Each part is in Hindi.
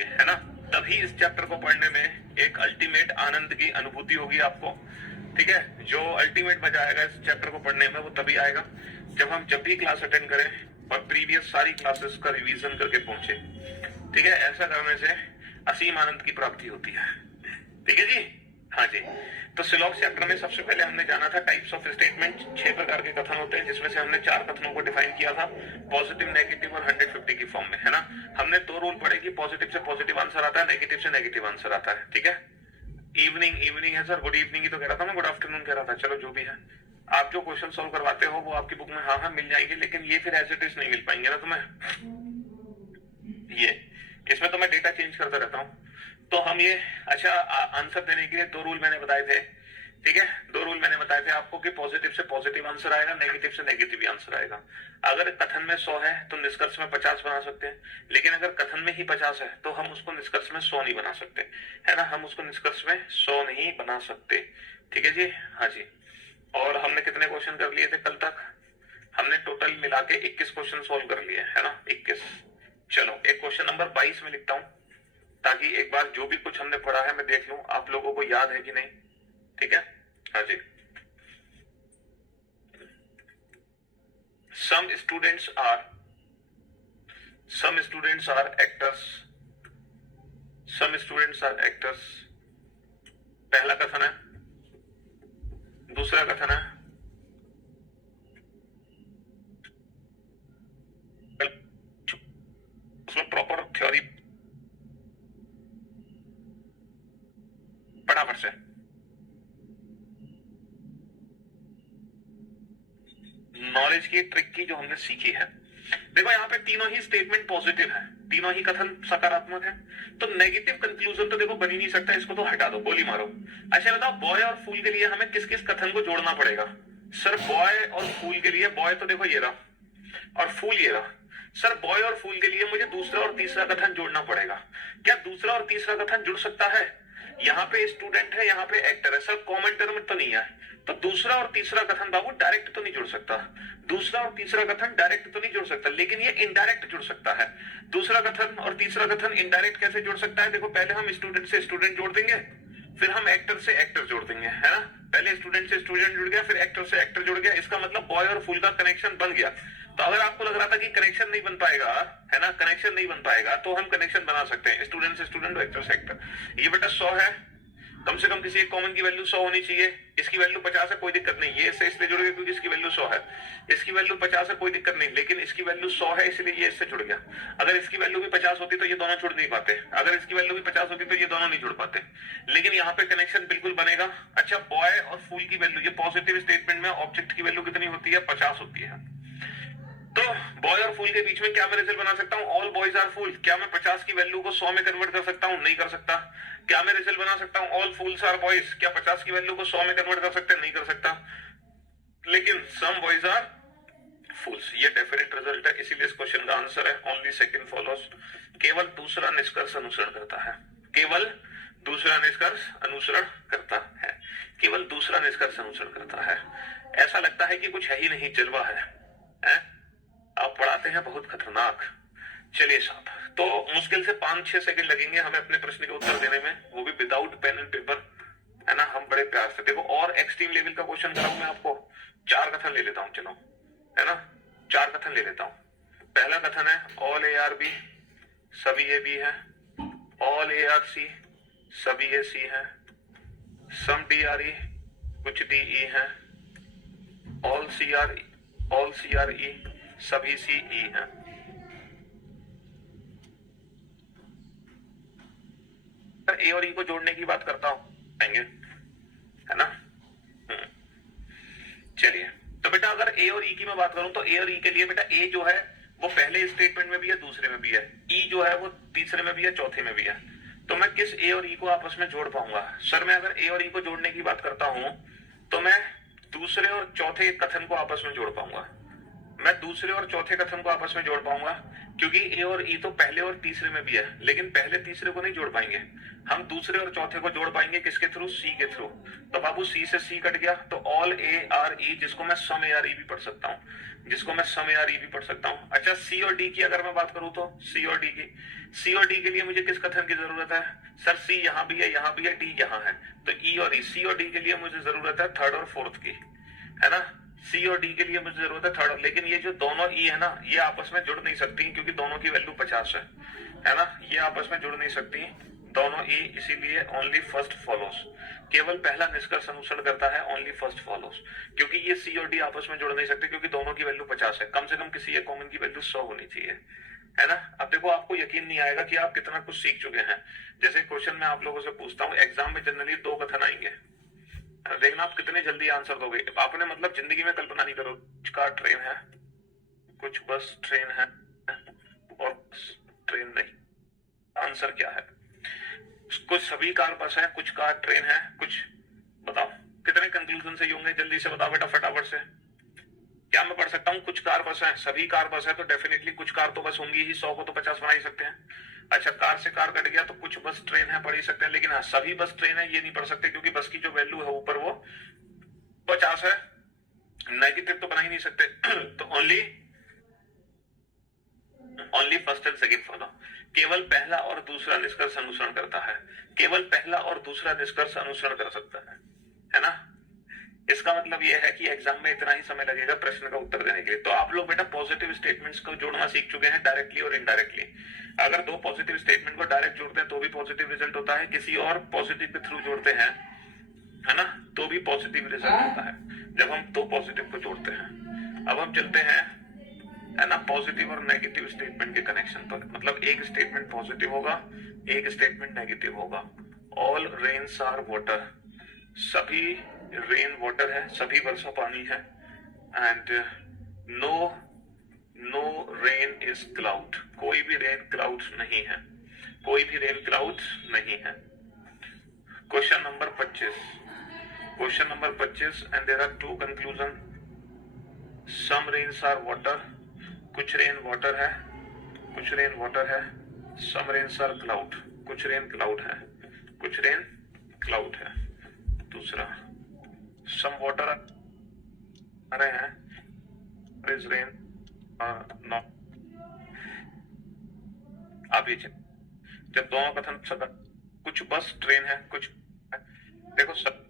ये, है ना। तभी इस चैप्टर को पढ़ने में एक अल्टीमेट आनंद की अनुभूति होगी आपको, ठीक है। जो अल्टीमेट मजा आएगा इस चैप्टर को पढ़ने में वो तभी आएगा जब भी क्लास अटेंड करें और प्रीवियस सारी क्लासेस का रिवीजन करके पहुंचे, ठीक है। ऐसा करने से असीम आनंद की प्राप्ति होती है, ठीक है जी। हाँ जी, तो सिलॉक्स चैप्टर में सबसे पहले हमने जाना था टाइप्स ऑफ स्टेटमेंट। 6 प्रकार के कथन होते हैं, जिसमें से हमने 4 कथनों को डिफाइन किया था, पॉजिटिव, नेगेटिव और 150 की फॉर्म में, है ना। हमने 2 रूल पढ़े कि पॉजिटिव से पॉजिटिव आंसर आता है, नेगेटिव से नेगेटिव आंसर आता है, ठीक है। इवनिंग है सर, गुड इवनिंग ही तो कह रहा था मैं, गुड आफ्टरनून कह रहा था। चलो जो भी है, आप जो क्वेश्चन सोल्व करवाते हो वो आपकी बुक में हाँ मिल जाएंगे, लेकिन ये फिर एज इट इज नहीं मिल पाएंगे ना तुम्हें। ये इसमें तो मैं डेटा चेंज करता रहता हूँ। तो हम ये अच्छा आंसर देने के लिए 2 रूल मैंने बताए थे, ठीक है। 2 रूल मैंने बताए थे आपको कि पॉजिटिव से पॉजिटिव आंसर आएगा, नेगेटिव से नेगेटिव आंसर आएगा। अगर कथन में 100 है तो निष्कर्ष में 50 बना सकते हैं, लेकिन अगर कथन में ही 50 है तो हम उसको निष्कर्ष में 100 नहीं बना सकते, है ना। हम उसको निष्कर्ष में 100 नहीं बना सकते, ठीक है जी। हाँ जी, और हमने कितने क्वेश्चन कर लिए थे कल तक? हमने टोटल मिला के 21 क्वेश्चन सोल्व कर लिए, है ना, 21। चलो एक क्वेश्चन नंबर 22 में लिखता हूं, ताकि एक बार जो भी कुछ हमने पढ़ा है मैं देख लूं आप लोगों को याद है कि नहीं, ठीक है। हाँ जी, some students are actors, some students are actors। पहला कथन है। दूसरा कथन है, उसमें प्रॉपर थ्योरी फटाफट से। नॉलेज की ट्रिक की जो हमने सीखी है, देखो यहाँ पे तीनों ही स्टेटमेंट पॉजिटिव है, तीनों ही कथन सकारात्मक है, तो नेगेटिव कंक्लूजन तो देखो बन ही नहीं सकता, इसको तो हटा दो, गोली मारो। अच्छा बताओ, बॉय और फूल के लिए हमें किस किस कथन को जोड़ना पड़ेगा? सर बॉय और फूल के लिए, बॉय तो देखो ये रहा और फूल ये रहा। सर बॉय और फूल के लिए मुझे दूसरा और तीसरा कथन जोड़ना पड़ेगा। क्या दूसरा और तीसरा कथन जुड़ सकता है? यहाँ पे स्टूडेंट है, यहाँ पे एक्टर है, सर कॉमन टर्म तो नहीं है, तो दूसरा और तीसरा कथन बाबू डायरेक्ट तो नहीं जुड़ सकता। दूसरा और तीसरा कथन डायरेक्ट तो नहीं जुड़ सकता, लेकिन ये इनडायरेक्ट जुड़ सकता है। दूसरा कथन और तीसरा कथन इनडायरेक्ट कैसे जुड़ सकता है? देखो पहले हम स्टूडेंट से स्टूडेंट जोड़ देंगे, फिर हम एक्टर से एक्टर जोड़ देंगे, है ना। पहले स्टूडेंट से स्टूडेंट जुड़ गया, फिर एक्टर से एक्टर जुड़ गया, इसका मतलब बॉय और फूल का कनेक्शन बन गया। तो अगर आपको लग रहा था कि कनेक्शन नहीं बन पाएगा, है ना, कनेक्शन नहीं बन पाएगा, तो हम कनेक्शन बना सकते हैं, स्टूडेंट से स्टूडेंट और एक्टर से एक्टर। ये बेटा 100 है, कम से कम किसी एक कॉमन की वैल्यू 100 होनी चाहिए। इसकी वैल्यू 50 है, कोई दिक्कत नहीं, ये इससे इसलिए जुड़ गया क्योंकि इसकी वैल्यू 100 है। इसकी वैल्यू 50 है, कोई दिक्कत नहीं, लेकिन इसकी वैल्यू 100 है इसलिए ये इससे जुड़ गया। अगर इसकी वैल्यू भी 50 होती तो ये दोनों जुड़ नहीं पाते, अगर इसकी वैल्यू भी 50 होती तो ये दोनों नहीं जुड़ पाते, लेकिन यहाँ पे कनेक्शन बिल्कुल बनेगा। अच्छा, बॉय और फूल की वैल्यू, ये पॉजिटिव स्टेटमेंट में ऑब्जेक्ट की वैल्यू कितनी होती है? 50 होती है। तो बॉय और फूल के बीच में क्या मैं रिजल्ट बना सकता हूँ? All boys are fool. क्या मैं 50 की वैल्यू को 100 में कन्वर्ट कर सकता हूँ? नहीं कर सकता। क्या मैं रिजल्ट बना सकता हूँ ऑल फूल्स आर बॉयज? क्या 50 की वैल्यू को 100 में कन्वर्ट कर सकते हैं? नहीं कर सकता। लेकिन सम बॉयज आर फूल्स, ये डेफिनेट रिजल्ट है, इसीलिए इस क्वेश्चन का आंसर है ओनली सेकंड फॉलोज। केवल दूसरा निष्कर्ष अनुसरण करता है, केवल दूसरा निष्कर्ष अनुसरण करता है, केवल दूसरा निष्कर्ष अनुसरण करता है। ऐसा लगता है कि कुछ है ही नहीं, जलवा है, आप पढ़ाते हैं बहुत खतरनाक। चलिए साहब, तो मुश्किल से 5-6 सेकंड लगेंगे हमें अपने प्रश्न के उत्तर देने में, वो भी विदाउट पेन एंड पेपर, है ना। हम बड़े प्यार से देखो, और एक्सट्रीम लेवल का क्वेश्चन कराऊं मैं आपको। 4 कथन ले लेता हूं, चलो, है ना, 4 कथन ले लेता हूं। पहला कथन है ऑल ए आर बी, सभी ए बी है। ऑल ए आर सी, सभी ए सी है। सम डी आर ई, कुछ डी ई है। ऑल सी आर ई, सभी सी ई है। ए और ई को जोड़ने की बात करता हूं, है ना। चलिए, तो बेटा अगर ए और ई की मैं बात करूं तो ए और ई के लिए बेटा ए जो है वो पहले स्टेटमेंट में भी है, दूसरे में भी है। ई जो है वो तीसरे में भी है, चौथे में भी है। तो मैं किस ए और ई को आपस में जोड़ पाऊंगा? सर मैं अगर ए और ई को जोड़ने की बात करता हूं तो मैं दूसरे और चौथे कथन को आपस में जोड़ पाऊंगा। मैं दूसरे और चौथे कथन को आपस में जोड़ पाऊंगा। क्योंकि ए और ई तो पहले और तीसरे में भी है, लेकिन पहले तीसरे को नहीं जोड़ पाएंगे हम, दूसरे और चौथे को जोड़ पाएंगे किसके थ्रू, सी के थ्रू। तो बाबू सी से सी कट गया, तो ऑल ए आर ई, जिसको मैं सम ए आर ई भी पढ़ सकता हूँ, जिसको मैं सम ए आर ई भी पढ़ सकता हूँ। अच्छा सी और डी की अगर मैं बात करूं, तो सी और डी की, सी और डी के लिए मुझे किस कथन की जरूरत है, सर सी यहाँ भी है, यहाँ भी है, डी यहाँ है, तो ई और ई, सी और डी के लिए मुझे जरूरत है थर्ड और फोर्थ की, है ना। सी और डी के लिए मुझे जरूरत है थर्ड, लेकिन ये जो दोनों ई है ना, ये आपस में जुड़ नहीं सकती क्योंकि दोनों की वैल्यू 50 है ना, ये आपस में जुड़ नहीं सकती दोनों ई, इसीलिए ओनली फर्स्ट फॉलोस, केवल पहला निष्कर्ष अनुसरण करता है, ओनली फर्स्ट फॉलोस, क्योंकि ये सी और डी आपस में जुड़ नहीं सकते क्योंकि दोनों की वैल्यू 50 है, कम से कम किसी एक कॉमन की वैल्यू 100 होनी चाहिए, है ना। अब देखो आपको यकीन नहीं आएगा कि आप कितना कुछ सीख चुके हैं। जैसे क्वेश्चन मैं आप लोगों से पूछता हूँ, एग्जाम में जनरली 2 कथन आएंगे, देखना आप कितने जल्दी आंसर दोगे। आपने मतलब जिंदगी में कल्पना नहीं करो, कुछ कार ट्रेन है, कुछ बस ट्रेन है और ट्रेन नहीं, आंसर क्या है, कुछ सभी कार बस है, कुछ कार ट्रेन है, कुछ, बताओ कितने कंक्लूजन सही होंगे, जल्दी से बताओ बेटा फटाफट से। क्या मैं पढ़ सकता हूँ कुछ कार बस है, सभी कार बस है, तो डेफिनेटली कुछ कार तो बस होंगी ही, 100 को तो 50 बना ही सकते हैं। अच्छा कार से कार कट गया तो कुछ बस ट्रेन है पढ़ ही सकते हैं, लेकिन हाँ सभी बस ट्रेन है ये नहीं पढ़ सकते क्योंकि बस की जो वैल्यू है ऊपर वो 50 है, नेगेटिव तो बना ही नहीं सकते तो only first and second follow, केवल पहला और दूसरा निष्कर्ष अनुसरण करता है, केवल पहला और दूसरा निष्कर्ष अनुसरण कर सकता है ना। इसका मतलब यह है कि एग्जाम में इतना ही समय लगेगा प्रश्न का उत्तर देने के लिए। तो आप लोग बेटा पॉजिटिव स्टेटमेंट्स को जोड़ना सीख चुके हैं डायरेक्टली और इनडायरेक्टली। अगर 2 पॉजिटिव स्टेटमेंट को डायरेक्ट जोड़ते हैं तो भी पॉजिटिव रिजल्ट होता है, किसी और पॉजिटिव के थ्रू जोड़ते हैं, है ना, तो भी पॉजिटिव रिजल्ट होता है जब हम 2 पॉजिटिव को जोड़ते हैं। अब हम चलते हैं, है ना, पॉजिटिव और नेगेटिव स्टेटमेंट के कनेक्शन पर। मतलब एक स्टेटमेंट पॉजिटिव होगा, एक स्टेटमेंट नेगेटिव होगा। ऑल रेन्स आर वाटर, सभी रेन वाटर है, सभी वर्षा पानी है, and no rain is cloud, कोई भी रेन क्लाउड नहीं है, कोई भी रेन क्लाउड नहीं है। Question number 25 and there are 2 conclusion, some rains are water, कुछ रेन वाटर है, कुछ रेन वाटर है, सम रेन्स आर क्लाउड, कुछ रेन क्लाउड है, कुछ रेन क्लाउड है। दूसरा सम वाटर आ रहे हैं, इज रेन नॉट। आप ये जब दोनों कथन कुछ बस ट्रेन है, कुछ देखो सब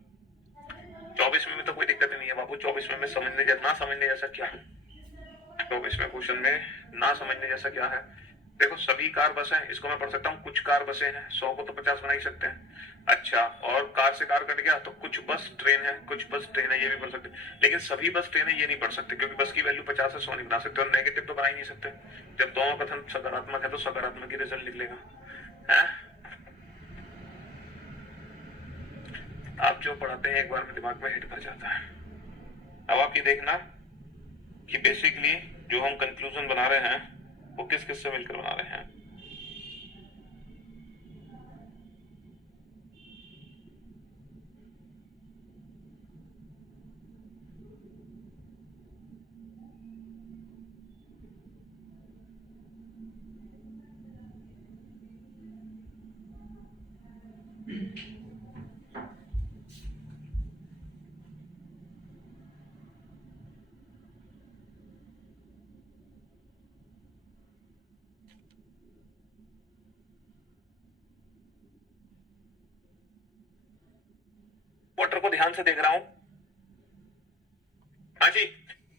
24 में तो कोई दिक्कत नहीं है बाबू, 24 में समझने ना समझने जैसा क्या है, 24 में क्वेश्चन में ना समझने जैसा क्या है। देखो सभी कार बस है, इसको मैं पढ़ सकता हूँ कुछ कार बसें हैं, 100 को तो 50 बना ही सकते हैं। अच्छा और कार से कार कट गया तो कुछ बस ट्रेन है, कुछ बस ट्रेन है, ये भी पढ़ सकते हैं, लेकिन सभी बस ट्रेन है ये नहीं पढ़ सकते क्योंकि बस की वैल्यू 50 है, 100 नहीं बना सकते, और नेगेटिव तो बना ही नहीं सकते। जब दोनों कथन सकारात्मक है तो सकारात्मक ही रिजल्ट निकलेगा, है। आप जो पढ़ाते हैं एक बार में दिमाग में हिट कर जाता है। अब आप ये देखना कि बेसिकली जो हम कंक्लूजन बना रहे हैं वो किस किस से मिलकर बना रहे हैं। वाटर को ध्यान से देख रहा हूं, हाँ जी।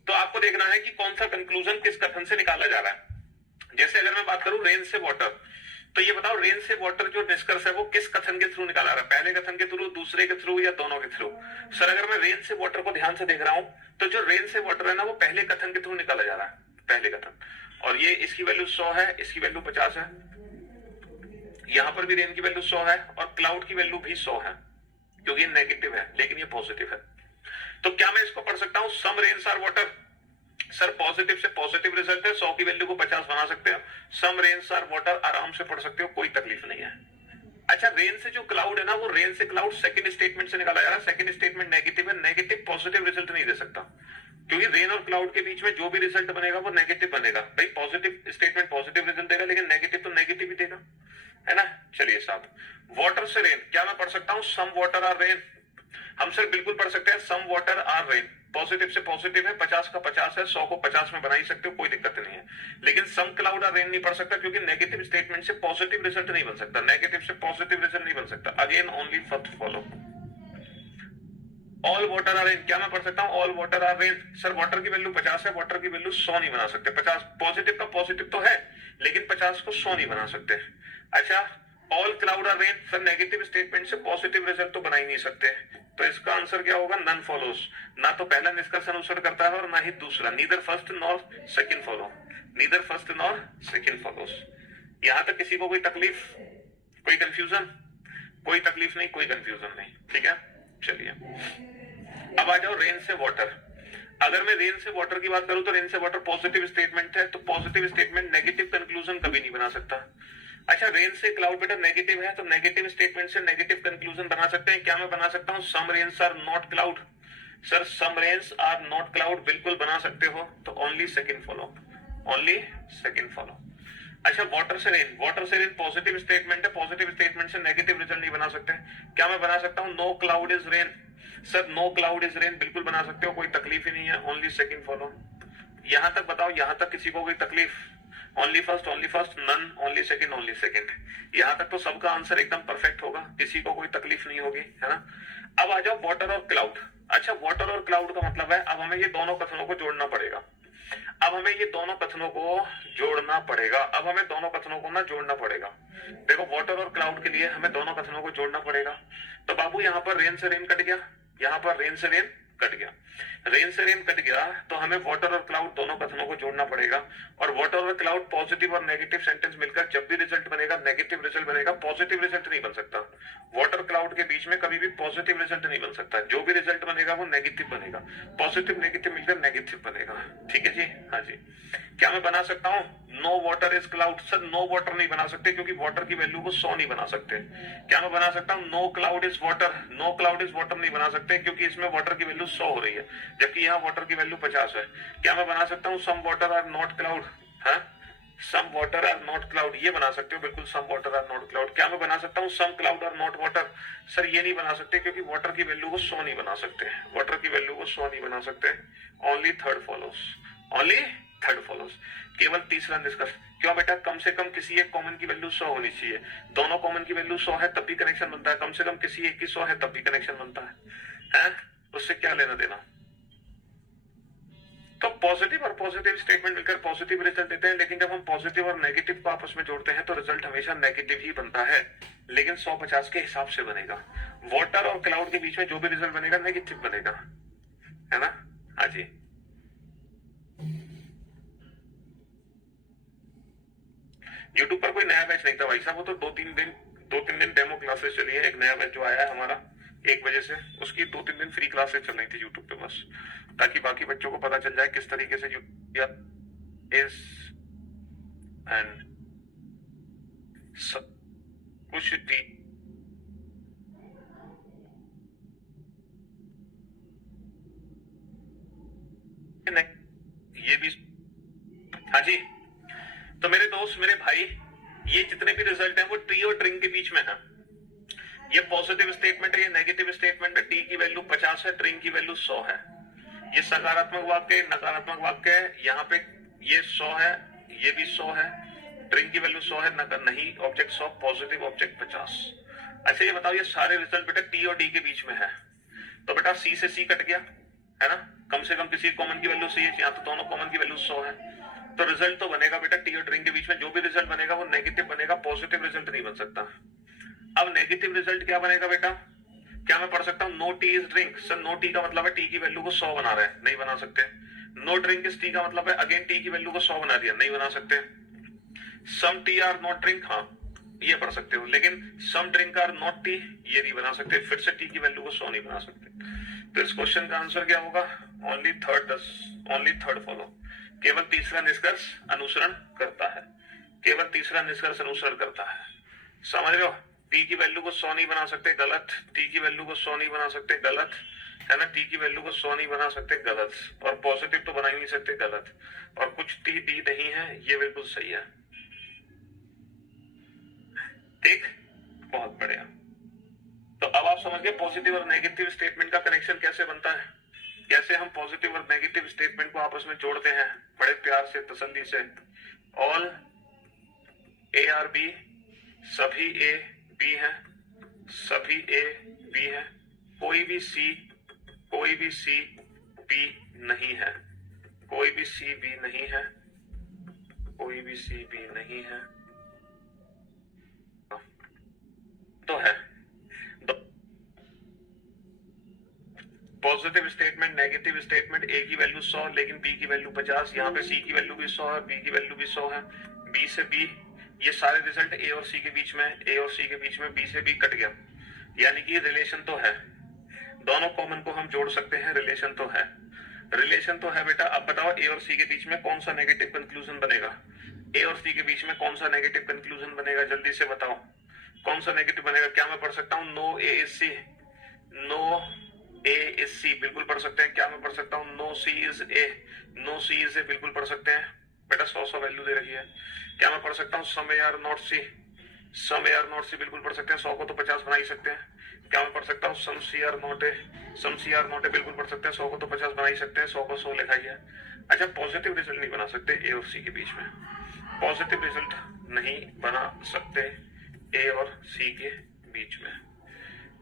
तो आपको देखना है कि कौन सा कंक्लूजन किस कथन से निकाला जा रहा है। जैसे अगर मैं बात करूं रेन से वाटर, तो ये बताओ रेन से वाटर जो निष्कर्ष है वो किस कथन के थ्रू निकाला रहा है, पहले कथन के थ्रू, दूसरे के थ्रू या दोनों के थ्रू। सर अगर मैं रेन से वाटर को ध्यान से देख रहा हूं तो जो रेन से वाटर है ना वो पहले कथन के थ्रू निकाला जा रहा है, पहले कथन, और ये इसकी वैल्यू 100 है, इसकी वैल्यू 50 है, यहां पर भी रेन की वैल्यू 100 है और क्लाउड की वैल्यू भी 100 है क्योंकि नेगेटिव है लेकिन ये पॉजिटिव है। तो क्या मैं इसको पढ़ सकता हूं some rains are water, sir positive से पॉजिटिव रिजल्ट है, 100 की वैल्यू को 50 बना सकते हो, सम रेन्स आर वाटर आराम से पढ़ सकते हो, कोई तकलीफ नहीं है। अच्छा रेन से जो क्लाउड है ना वो रेन से क्लाउड सेकंड स्टेटमेंट से निकाला जा रहा है, सेकंड स्टेटमेंट नेगेटिव है, नेगेटिव पॉजिटिव रिजल्ट नहीं दे सकता क्योंकि रेन और क्लाउड के बीच में जो भी रिजल्ट बनेगा वो नेगेटिव बनेगा। भाई पॉजिटिव स्टेटमेंट पॉजिटिव रिजल्ट देगा, लेकिन नेगेटिव तो नेगेटिव ही देगा, है ना। चलिए साहब, वाटर से रेन, क्या मैं पढ़ सकता हूं सम वाटर आर रेन? हम सर बिल्कुल पढ़ सकते हैं some water are rain. Positive से पॉजिटिव है, 50 का 50 है, 100 को 50 में बना ही सकते हो, कोई दिक्कत नहीं है। लेकिन सम क्लाउड आर रेन नहीं पढ़ सकता, क्योंकि नेगेटिव स्टेटमेंट से पॉजिटिव रिजल्ट नहीं बन सकता, नेगेटिव से पॉजिटिव रिजल्ट नहीं बन सकता। Again only first follow. All water are rain, क्या मैं पढ़ सकता हूं all water are rain? Sir water की वैल्यू 50 है, वाटर की वैल्यू 100 नहीं बना सकते। 50 पॉजिटिव का पॉजिटिव तो है, लेकिन 50 को 100 नहीं बना सकते। अच्छा, all cloud are rain, sir negative statement से पॉजिटिव रिजल्ट तो बना ही नहीं सकते, तो इसका आंसर क्या होगा? None follows. ना तो पहला निष्कर्ष अनुसरण करता है और ना ही दूसरा, neither first nor second follow, neither first nor second follows. यहां तक किसी को कोई तकलीफ, कोई कंफ्यूजन? कोई तकलीफ नहीं, कोई कंफ्यूजन नहीं, ठीक है। चलिए अब आ जाओ रेन से वाटर। अगर मैं रेन से वाटर की बात करूं तो रेन से वाटर पॉजिटिव स्टेटमेंट है, तो पॉजिटिव स्टेटमेंट नेगेटिव कंक्लूजन कभी नहीं बना सकता। अच्छा, रेन से क्लाउड बेटा नेगेटिव है, तो नेगेटिव स्टेटमेंट से नेगेटिव कंक्लूजन बना सकते हैं। क्या मैं बना सकता हूं some rains are not cloud? Sir some rains are not cloud बिल्कुल बना सकते हो, तो only second follow, only second follow. अच्छा, वाटर से रेन, वाटर से रेन पॉजिटिव स्टेटमेंट है, पॉजिटिव स्टेटमेंट से नेगेटिव रिजल्ट नहीं बना सकते। क्या मैं बना सकता हूं no cloud is rain? Sir no cloud is rain बिल्कुल बना सकते हो, कोई तकलीफ ही नहीं है, ओनली सेकंड फॉलो। यहां तक बताओ, यहां तक किसी को कोई तकलीफ? Only first none, only second. यहां तक तो सबका आंसर एकदम परफेक्ट होगा, किसी को कोई तकलीफ नहीं होगी, है ना। अब आ जाओ वाटर और क्लाउड। अच्छा, वाटर और क्लाउड का मतलब है अब हमें ये दोनों कथनों को जोड़ना पड़ेगा। अब हमें ये दोनों कथनों को जोड़ना पड़ेगा, अब हमें दोनों कथनों को ना जोड़ना पड़ेगा। देखो, वाटर और क्लाउड के लिए हमें दोनों कथनों को जोड़ना पड़ेगा। तो बाबू यहाँ पर रेन से रेन कट गया, यहाँ पर रेन से रेन कट गया, रेन से रेन कट गया, तो हमें वाटर और क्लाउड दोनों कथनों को जोड़ना पड़ेगा। और वाटर और क्लाउड पॉजिटिव और नेगेटिव सेंटेंस मिलकर जब भी रिजल्ट बनेगा नेगेटिव रिजल्ट बनेगा, पॉजिटिव रिजल्ट नहीं बन सकता। वाटर क्लाउड के बीच में कभी भी पॉजिटिव रिजल्ट नहीं बन सकता, जो भी रिजल्ट बनेगा वो नेगेटिव बनेगा, पॉजिटिव नेगेटिव मिलकर नेगेटिव बनेगा, ठीक है जी। हाँ जी, क्या मैं बना सकता हूं no water is cloud? Sir no water नहीं बना सकते, क्योंकि वाटर की वैल्यू को 100 नहीं बना सकते। क्या मैं बना सकता हूं no cloud is water? No cloud is water नहीं बना सकते, क्योंकि इसमें वाटर की वैल्यू 100 हो रही है, जबकि यहाँ वाटर की वैल्यू 50 है। क्या मैं बना सकता हूँ some water are not cloud? है some water are not cloud, ये बना सकते हो बिल्कुल, some water are not cloud. क्या मैं बना सकता हूँ some cloud are not water? Sir ये नहीं बना सकते, क्योंकि वाटर की वैल्यू को 100 नहीं बना सकते, वाटर की वैल्यू को 100 नहीं बना सकते। Only third follows, only third follows. केवल तीसरा निष्कर्ष, क्यों बेटा? कम से कम किसी एक कॉमन की वैल्यू 100 होनी चाहिए। दोनों कॉमन की वैल्यू 100 है तब भी कनेक्शन बनता है, कम से कम किसी एक की 100 है तब भी कनेक्शन बनता है? उससे क्या लेना देना? तो पॉजिटिव और पॉजिटिव स्टेटमेंट मिलकर पॉजिटिव रिजल्ट देते हैं, लेकिन जब हम पॉजिटिव और नेगेटिव को आपस में जोड़ते हैं तो रिजल्ट हमेशा नेगेटिव ही बनता है, लेकिन 150 के हिसाब से बनेगा। वाटर और क्लाउड के बीच में जो भी रिजल्ट बनेगा नेगेटिव बनेगा, है ना। हाँ जी, यूट्यूब पर कोई नया बैच नहीं था भाई साहब, वो तो दो तीन दिन डेमो क्लासेस चली है। एक नया बैच जो आया है हमारा 1 बजे से, उसकी 2-3 दिन फ्री क्लासेस चल रही थी यूट्यूब पे, बस ताकि बाकी बच्चों को पता चल जाए किस तरीके से इस एंड कुछ ये भी। हाँ जी, तो मेरे दोस्त, मेरे भाई, ये जितने भी रिजल्ट हैं वो टी और ड्रिंक के बीच में है। ये पॉजिटिव स्टेटमेंट है, ये नेगेटिव स्टेटमेंट है। टी की वैल्यू 50 है, ड्रिंक की वैल्यू 100 है। ये सकारात्मक वाक्य, नकारात्मक वाक्य है। यहाँ पे ये 100 है, ये भी 100 है। ड्रिंक की वैल्यू 100 है, नहीं ऑब्जेक्ट 100, पॉजिटिव ऑब्जेक्ट 50। अच्छा ये बताओ, ये सारे रिजल्ट बेटा टी और डी के बीच में है, तो बेटा सी से सी कट गया, है ना। कम से कम किसी कॉमन की वैल्यू सी है, यहाँ तो दोनों कॉमन की वैल्यू 100 है, तो रिजल्ट तो बनेगा बेटा टी और ड्रिंक के बीच में जो भी रिजल्ट बनेगा वो नेगेटिव बनेगा, पॉजिटिव रिजल्ट नहीं बन सकता। अब नेगेटिव रिजल्ट क्या बनेगा बेटा? क्या मैं पढ़ सकता हूँ no tea is drink? Sir no tea का मतलब है टी की वैल्यू को 100 बना रहे हैं, नहीं बना सकते। नो ड्रिंक इज टी का मतलब है अगेन टी की वैल्यू को 100 बना दिया, नहीं बना सकते। Some T R not drink, हाँ ये पढ़ सकते हो, लेकिन सम ड्रिंक आर नॉट टी ये नहीं बना सकते, फिर से टी की वैल्यू को 100 नहीं बना सकते। तो इस क्वेश्चन का आंसर क्या होगा? Only third follow. केवल तीसरा निष्कर्ष अनुसरण करता है, केवल तीसरा निष्कर्ष अनुसरण करता है। समझ रहे हो? टी की वैल्यू को 100 नहीं बना सकते, गलत। टी की वैल्यू को 100 नहीं बना सकते, गलत, है ना, टी की वैल्यू को 100 नहीं बना सकते, गलत, और पॉजिटिव तो बना ही नहीं सकते, गलत, और कुछ टी डी नहीं है, ये बिल्कुल सही है। ठीक, बहुत बढ़िया। तो अब आप समझ गए पॉजिटिव और नेगेटिव स्टेटमेंट का कनेक्शन कैसे बनता है, कैसे हम पॉजिटिव और नेगेटिव स्टेटमेंट को आपस में जोड़ते हैं बड़े प्यार से, तसल्ली से। ऑल ए आर बी, सभी ए बी है, सभी ए बी है, कोई भी सी बी नहीं है, कोई भी सी बी नहीं है, कोई भी सी बी नहीं है, तो है पॉजिटिव स्टेटमेंट, नेगेटिव स्टेटमेंट, ए की वैल्यू 100 लेकिन बी की वैल्यू 50, यहाँ पे सी की वैल्यू भी 100 है, बी की वैल्यू भी 100 है, बी से बी, ये सारे रिजल्ट ए और सी के बीच में, ए और सी के बीच में बी से बी कट गया, यानी कि रिलेशन तो है, दोनों कॉमन को हम जोड़ सकते हैं, रिलेशन तो है, रिलेशन तो है बेटा। अब बताओ ए और सी के बीच में कौन सा नेगेटिव कंक्लूजन बनेगा, ए और सी के बीच में कौन सा नेगेटिव कंक्लूजन बनेगा, जल्दी से बताओ कौन सा नेगेटिव बनेगा। क्या मैं पढ़ सकता हूँ no A is C, no A is C, बिल्कुल पढ़ सकते हैं। क्या मैं पढ़ सकता हूँ no C is A, no C is A, बिल्कुल पढ़ सकते हैं बेटा, 100 वैल्यू दे रखी है। क्या मैं पढ़ सकता हूँ some A are not C, some A are not C, बिल्कुल पढ़ सकते हैं, 100 को तो 50 बना ही सकते हैं। क्या मैं पढ़ सकता हूँ some C are not A, some C are not A, बिल्कुल पढ़ सकते हैं, 100 को तो 50 बना ही सकते हैं, 100 को 100 लिखा ही है। अच्छा, पॉजिटिव रिजल्ट नहीं बना सकते ए और सी के बीच में, पॉजिटिव रिजल्ट नहीं बना सकते ए और सी के बीच में,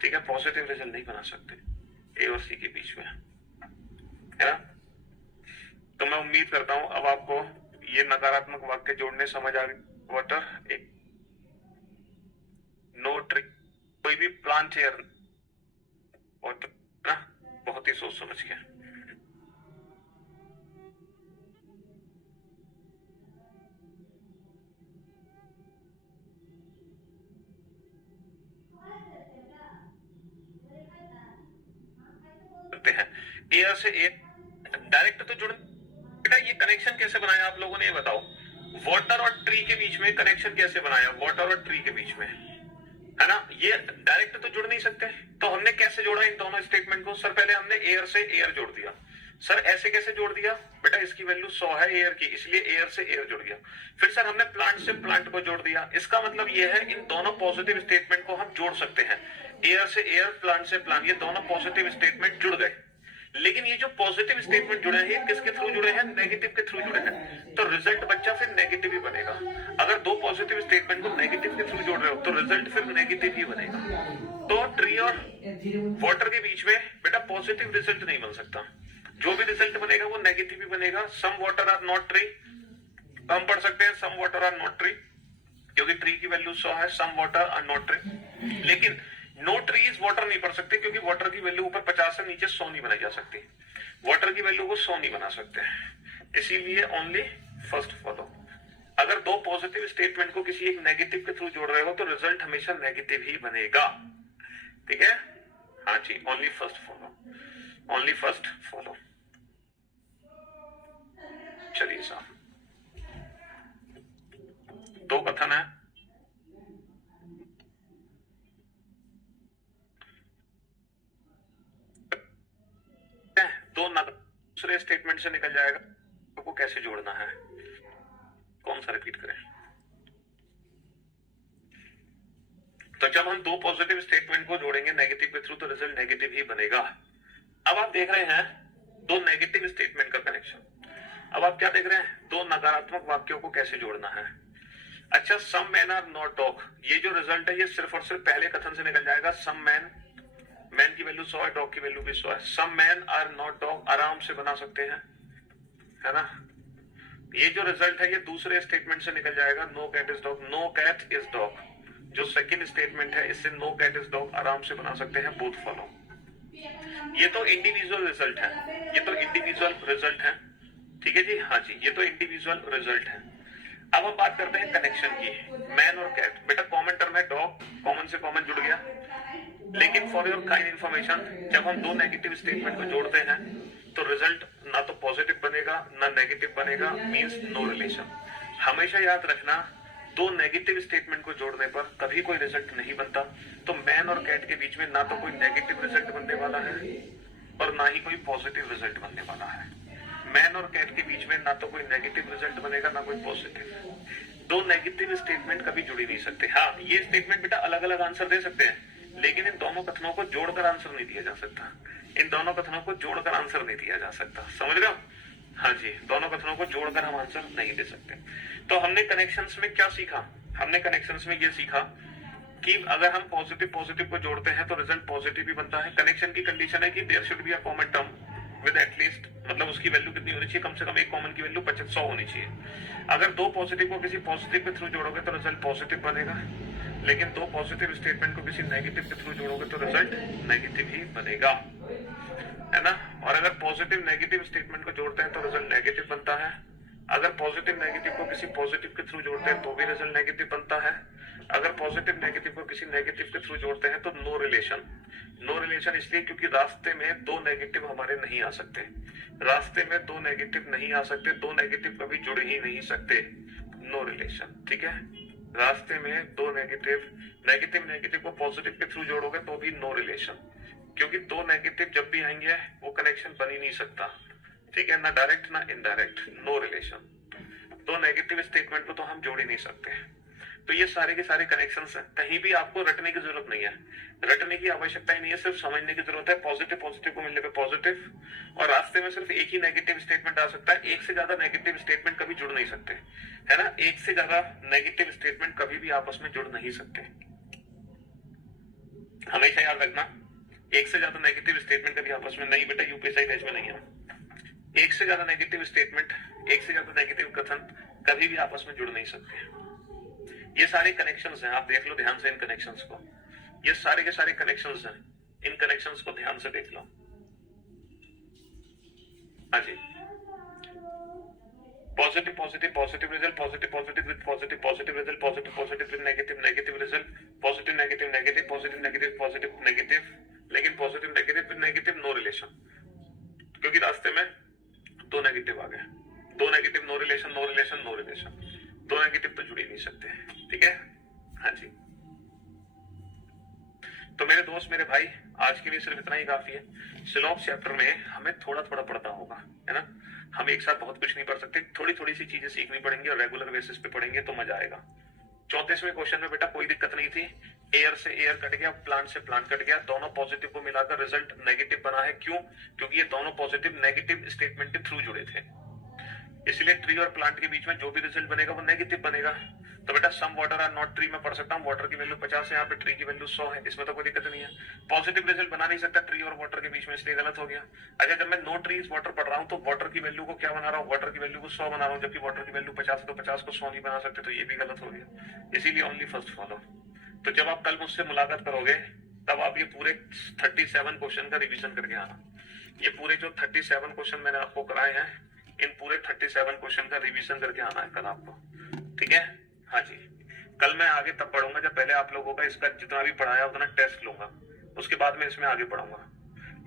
ठीक है, पॉजिटिव रिजल्ट नहीं बना सकते ए और सी के बीच में, है ना। तो मैं उम्मीद करता हूं अब आपको ये नकारात्मक वाक्य जोड़ने समझ आ गए। वाटर एक नो ट्री, कोई भी प्लांट एयर वाटर ना, बहुत ही सोच समझ के। करते हैं एयर से एयर डायरेक्ट तो जुड़, बेटा ये कनेक्शन कैसे बनाया आप लोगों ने, ये बताओ। वाटर और ट्री के बीच में कनेक्शन कैसे बनाया, वाटर और ट्री के बीच में, है ना, ये डायरेक्ट तो जुड़ नहीं सकते, तो हमने कैसे जोड़ा इन दोनों स्टेटमेंट को। सर पहले हमने एयर से एयर जोड़ दिया। सर ऐसे कैसे जोड़ दिया बेटा, इसकी वैल्यू 100 है एयर की, इसलिए एयर से एयर जुड़ गया। फिर सर हमने प्लांट से प्लांट को जोड़ दिया। इसका मतलब ये है इन दोनों पॉजिटिव स्टेटमेंट को हम जोड़ सकते हैं, एयर से एयर, प्लांट से प्लांट, ये दोनों पॉजिटिव स्टेटमेंट जुड़ गए। लेकिन ये जो पॉजिटिव स्टेटमेंट जुड़े हैं किसके थ्रू जुड़े हैं, नेगेटिव के थ्रू जुड़े हैं, तो रिजल्ट बच्चा फिर नेगेटिव ही बनेगा। अगर दो पॉजिटिव स्टेटमेंट को नेगेटिव के थ्रू जोड़ रहे हो तो रिजल्ट फिर नेगेटिव ही बनेगा। तो ट्री और वाटर के बीच में बेटा पॉजिटिव रिजल्ट नहीं बन सकता, जो भी रिजल्ट बनेगा वो नेगेटिव ही बनेगा। Some water are not tree, हम पढ़ सकते हैं some water are not tree, क्योंकि ट्री की वैल्यू 100 है, some water are not tree. लेकिन नो ट्रीज वाटर नहीं पढ़ सकते, क्योंकि वाटर की वैल्यू ऊपर 50 से नीचे 100 नहीं बनाई जा सकती, वाटर की वैल्यू को 100 नहीं बना सकते, इसीलिए ओनली फर्स्ट फॉलो। अगर दो पॉजिटिव स्टेटमेंट को किसी एक नेगेटिव के थ्रू जोड़ रहे हो तो रिजल्ट हमेशा नेगेटिव ही बनेगा, ठीक है। हाँ जी, only first follow, only first follow. चलिए साहब, दो कथन है, दो दूसरे स्टेटमेंट से निकल जाएगा, तो को कैसे जोड़ना है, कौन सा रिपीट करें। तो जब हम दो पॉजिटिव स्टेटमेंट को जोड़ेंगे नेगेटिव के थ्रू तो रिजल्ट नेगेटिव ही बनेगा। अब आप देख रहे हैं दो नेगेटिव स्टेटमेंट का कनेक्शन। अब आप क्या देख रहे हैं, दो नकारात्मक वाक्यों को कैसे जोड़ना है। अच्छा, सम मैन आर नॉट डॉग, ये जो रिजल्ट है ये सिर्फ और सिर्फ पहले कथन से निकल जाएगा। सम मैन, मैन की वैल्यू 100 है, डॉग की वैल्यू भी 100 है। सम मैन आर नॉट डॉग आराम से बना सकते हैं, है ना। ये जो रिजल्ट है ये दूसरे स्टेटमेंट से निकल जाएगा, no cat is dog, no cat is dog, जो सेकंड स्टेटमेंट है इससे नो कैट इज डॉग आराम से बना सकते हैं, बोथ फॉलो। ये तो इंडिविजुअल रिजल्ट है, ये तो इंडिविजुअल रिजल्ट है, ठीक है जी। हाँ जी, ये तो इंडिविजुअल रिजल्ट है। अब हम बात करते हैं कनेक्शन की, मैन और कैट। बेटा कॉमन टर्म है डॉग, कॉमन से कॉमन जुड़ गया, लेकिन फॉर योर काइंड इंफॉर्मेशन जब हम दो नेगेटिव स्टेटमेंट को जोड़ते हैं तो रिजल्ट ना तो पॉजिटिव बनेगा ना नेगेटिव बनेगा, मींस नो रिलेशन। हमेशा याद रखना, दो नेगेटिव स्टेटमेंट को जोड़ने पर कभी कोई रिजल्ट नहीं बनता। तो मैन और कैट के बीच में ना तो कोई नेगेटिव रिजल्ट बनने वाला है और ना ही कोई पॉजिटिव रिजल्ट बनने वाला है। मैन और कैट के बीच में ना तो कोई नेगेटिव रिजल्ट बनेगा ना कोई पॉजिटिव। दो नेगेटिव स्टेटमेंट कभी जुड़ ही नहीं सकते। हाँ, ये स्टेटमेंट बेटा अलग अलग आंसर दे सकते हैं, लेकिन इन दोनों कथनों को जोड़कर आंसर नहीं दिया जा सकता। इन दोनों कथनों को जोड़कर आंसर नहीं दिया जा सकता, समझ रहे हो? हाँ जी, दोनों कथनों को जोड़कर हम आंसर नहीं दे सकते। तो हमने कनेक्शंस में क्या सीखा? हमने कनेक्शंस में ये सीखा कि अगर हम पॉजिटिव पॉजिटिव को जोड़ते हैं तो रिजल्ट पॉजिटिव ही बनता है। कनेक्शन की कंडीशन है कि there should be a common term with at least, मतलब उसकी वैल्यू कितनी होनी चाहिए? कम से कम एक कॉमन की वैल्यू 100 होनी चाहिए। अगर दो पॉजिटिव को किसी पॉजिटिव के थ्रू जोड़ोगे तो रिजल्ट पॉजिटिव बनेगा, लेकिन दो पॉजिटिव स्टेटमेंट को किसी नेगेटिव के थ्रू जोड़ोगे तो रिजल्ट नेगेटिव ही बनेगा, है ना? और अगर पॉजिटिव नेगेटिव स्टेटमेंट को जोड़ते हैं तो रिजल्ट नेगेटिव बनता है। अगर पॉजिटिव नेगेटिव को किसी पॉजिटिव के थ्रू जोड़ते हैं तो भी रिजल्ट नेगेटिव बनता है। अगर पॉजिटिव नेगेटिव को किसी नेगेटिव के थ्रू जोड़ते हैं तो नो रिलेशन। नो रिलेशन इसलिए क्योंकि रास्ते में दो नेगेटिव हमारे नहीं आ सकते। रास्ते में दो नेगेटिव नहीं आ सकते, दो नेगेटिव कभी जुड़ ही नहीं सकते। नो रिलेशन, ठीक है? रास्ते में दो नेगेटिव नेगेटिव को पॉजिटिव के थ्रू जोड़ोगे तो भी नो रिलेशन, क्योंकि दो नेगेटिव जब भी आएंगे वो कनेक्शन बन ही नहीं सकता, ठीक है? ना डायरेक्ट ना इनडायरेक्ट, नो रिलेशन। दो नेगेटिव स्टेटमेंट को तो हम जोड़ ही नहीं सकते। तो ये सारे के सारे कनेक्शंस हैं, कहीं भी आपको रटने की जरूरत नहीं है, रटने की आवश्यकता ही नहीं है, सिर्फ समझने की जरूरत है। पॉजिटिव पॉजिटिव को मिलने पे पॉजिटिव, और रास्ते में सिर्फ एक ही नेगेटिव स्टेटमेंट आ सकता है। एक से ज्यादा नेगेटिव स्टेटमेंट कभी जुड़ नहीं सकते, है ना? एक से ज्यादा नेगेटिव स्टेटमेंट कभी भी आपस में जुड़ नहीं सकते, हमेशा याद रखना। एक से ज्यादा नेगेटिव स्टेटमेंट कभी आपस में नहीं, बेटा यूपीएससी बैच में नहीं है। एक से ज्यादा नेगेटिव स्टेटमेंट, एक से ज्यादा नेगेटिव कथन कभी भी आपस में जुड़ नहीं सकते। ये सारे कनेक्शंस हैं, आप देख लो ध्यान से इन कनेक्शंस को। ये सारे के सारे कनेक्शंस हैं, इन कनेक्शंस को ध्यान से देख लो। हाँ जी, positive positive positive result, positive positive with positive positive result, positive positive with negative negative result, positive negative negative positive negative positive negative, लेकिन positive negative with negative no relation, क्योंकि रास्ते में दो नेगेटिव आ गए। दो negative no relation, no relation no relation, दो नेगेटिव तो जुड़ ही नहीं सकते, ठीक है? हाँ जी, तो मेरे दोस्त मेरे भाई, आज के लिए सिर्फ इतना ही काफी है। सिलॉप चैप्टर में हमें थोड़ा थोड़ा पढ़ना होगा, है ना? हम एक साथ बहुत कुछ नहीं पढ़ सकते, थोड़ी थोड़ी सी चीजें सीखनी पड़ेंगी, और रेगुलर बेसिस पे पढ़ेंगे तो मजा आएगा। 34वें क्वेश्चन में बेटा कोई दिक्कत नहीं थी, एयर से एयर कट गया, प्लांट से प्लांट कट गया, दोनों पॉजिटिव को मिलाकर रिजल्ट नेगेटिव बना है। क्यों? क्योंकि ये दोनों पॉजिटिव नेगेटिव स्टेटमेंट के थ्रू जुड़े थे, इसलिए ट्री और प्लांट के बीच में जो भी रिजल्ट बनेगा वो नेगेटिव बनेगा। तो बेटा some water are not tree में पढ़ सकता हूँ, वाटर की वैल्यू 50 है, यहाँ पे ट्री की वैल्यू 100 है, इसमें तो कोई दिक्कत नहीं है। पॉजिटिव रिजल्ट बना नहीं सकता ट्री और वाटर के बीच में, इसलिए गलत हो गया। अच्छा, जब मैं नो ट्रीज वाटर पढ़ रहा हूँ तो वाटर की वैल्यू को क्या बना रहा हूँ? वाटर की वैल्यू को 100 बना रहा हूँ, जबकि वाटर की वैल्यू 50 है, तो 50 को 100 नहीं बना सकते, तो ये भी गलत हो गया। इसीलिए ओनली फर्स्ट फॉलो। तो जब आप कल मुझसे मुलाकात करोगे तब आप ये पूरे 37 क्वेश्चन का रिविजन करके आना। ये पूरे जो 37 क्वेश्चन मैंने आपको कराए हैं, इन पूरे 37 क्वेश्चन का रिवीजन करके आना है कल आपको, ठीक है? हाँ जी, कल मैं आगे तब पढ़ूंगा जब पहले आप लोगों का इसका जितना भी पढ़ाया उतना टेस्ट लूंगा, उसके बाद मैं इसमें आगे पढ़ूंगा,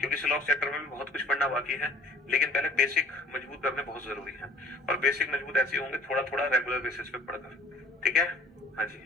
क्योंकि सिलॉप चैप्टर में भी बहुत कुछ पढ़ना बाकी है, लेकिन पहले बेसिक मजबूत करने बहुत जरूरी है। और बेसिक मजबूत ऐसे होंगे थोड़ा थोड़ा रेगुलर बेसिस पे पढ़कर, ठीक है? हाँ जी।